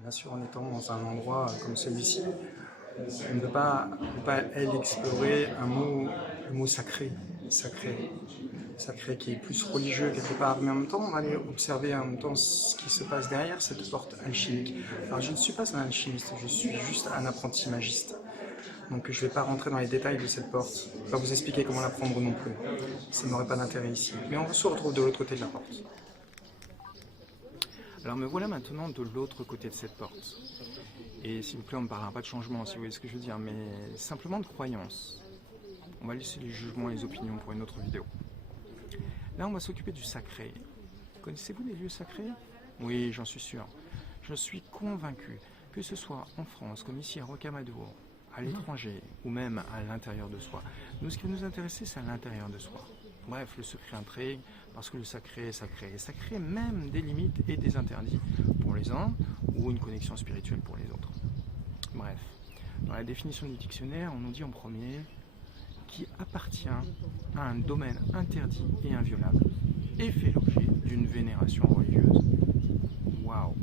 Bien sûr, en étant dans un endroit comme celui-ci, on ne peut pas explorer le mot sacré, sacré, sacré qui est plus religieux quelque part, mais en même temps, on va aller observer en même temps ce qui se passe derrière cette porte alchimique. Alors, je ne suis pas un alchimiste, je suis juste un apprenti magiste. Donc, je ne vais pas rentrer dans les détails de cette porte, pas vous expliquer comment la prendre non plus. Ça n'aurait pas d'intérêt ici. Mais on se retrouve de l'autre côté de la porte. Alors me voilà maintenant de l'autre côté de cette porte. Et s'il vous plaît, on ne parlera pas de changement, si vous voyez ce que je veux dire, mais simplement de croyance. On va laisser les jugements et les opinions pour une autre vidéo. Là, on va s'occuper du sacré. Connaissez-vous les lieux sacrés? Oui, j'en suis sûr. Je suis convaincu que ce soit en France, comme ici à Rocamadour, à l'étranger ou même à l'intérieur de soi. Nous, ce qui va nous intéresser, c'est à l'intérieur de soi. Bref, le secret intrigue, parce que le sacré est sacré. Et ça crée même des limites et des interdits pour les uns, ou une connexion spirituelle pour les autres. Bref, dans la définition du dictionnaire, on nous dit en premier qui appartient à un domaine interdit et inviolable et fait l'objet d'une vénération religieuse. Waouh!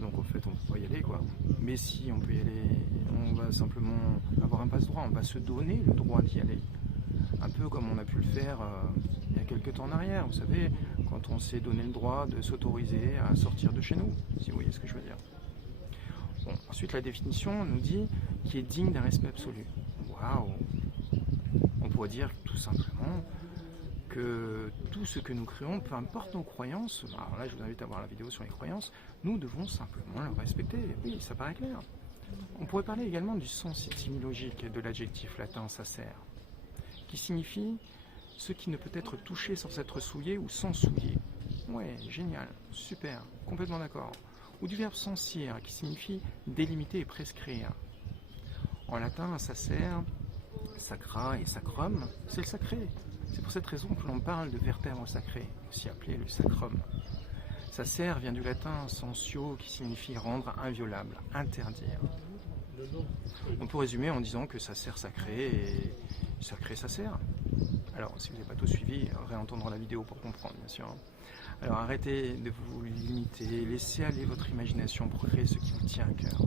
Donc en fait, on peut pas y aller, quoi. Mais si, on peut y aller, on va simplement avoir un passe-droit, on va se donner le droit d'y aller. Un peu comme on a pu le faire il y a quelques temps en arrière, vous savez, quand on s'est donné le droit de s'autoriser à sortir de chez nous, si vous voyez ce que je veux dire. Bon, ensuite, la définition nous dit qui est digne d'un respect absolu. Waouh! On pourrait dire tout simplement que tout ce que nous créons, peu importe nos croyances, alors là je vous invite à voir la vidéo sur les croyances, nous devons simplement le respecter. Oui, ça paraît clair. On pourrait parler également du sens étymologique de l'adjectif latin sacer, qui signifie ce qui ne peut être touché sans être souillé ou sans souiller. Ouais, génial, super, complètement d'accord. Ou du verbe censire, qui signifie délimiter et prescrire. En latin, sacer, sacra et sacrum, c'est le sacré. C'est pour cette raison que l'on parle de vertèbre sacrée, aussi appelé le sacrum. Sacer vient du latin sensio, qui signifie rendre inviolable, interdire. On peut résumer en disant que sacer sacré et sacré sacer. Alors, si vous n'avez pas tout suivi, réentendre la vidéo pour comprendre, bien sûr. Alors, arrêtez de vous limiter, laissez aller votre imagination pour créer ce qui vous tient à cœur.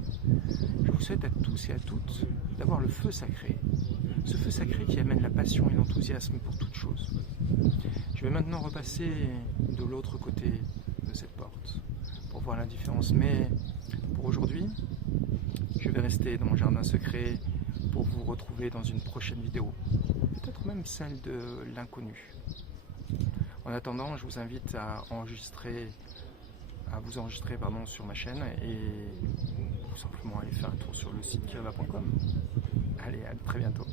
Je vous souhaite à tous et à toutes d'avoir le feu sacré. Ce feu sacré qui amène la passion et l'enthousiasme pour toute chose. Je vais maintenant repasser de l'autre côté de cette porte pour voir la différence. Mais pour aujourd'hui, je vais rester dans mon jardin secret pour vous retrouver dans une prochaine vidéo. Peut-être même celle de l'inconnu. En attendant, je vous invite à vous enregistrer sur ma chaîne et tout simplement aller faire un tour sur le site kirva.com. Allez, à très bientôt.